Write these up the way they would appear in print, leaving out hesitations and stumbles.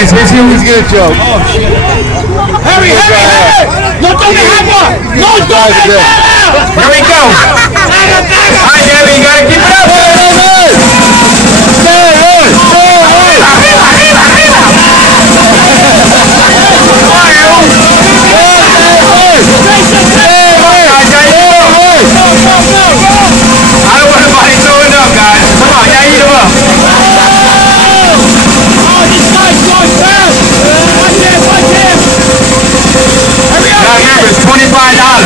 guys, here's who he's gonna choke. Hurry! No toque agua! No toque nada! Here we go. Alright, David, you gotta keep it up. I don't want anybody throwing up, guys. Come on, y'all eat them up. Oh, this guy's going fast! Watch him! Hurry up! Now remember, it's $25. Come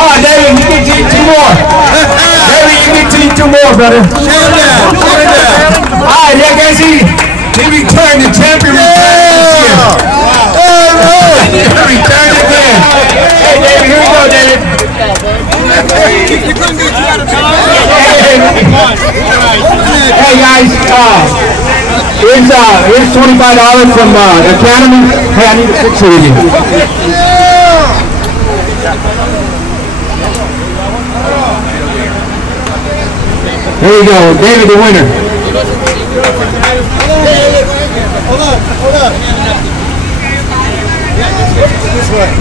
on! David, you can eat 2 more. David, you can eat 2 more, brother. Alright, yeah, guys, he returned the champion. He returned again. Hey, David, here we go, David. Hey, guys, here's $25 from the Academy. Hey, I need a picture with you. There you go, David, the winner. Hold up. This way.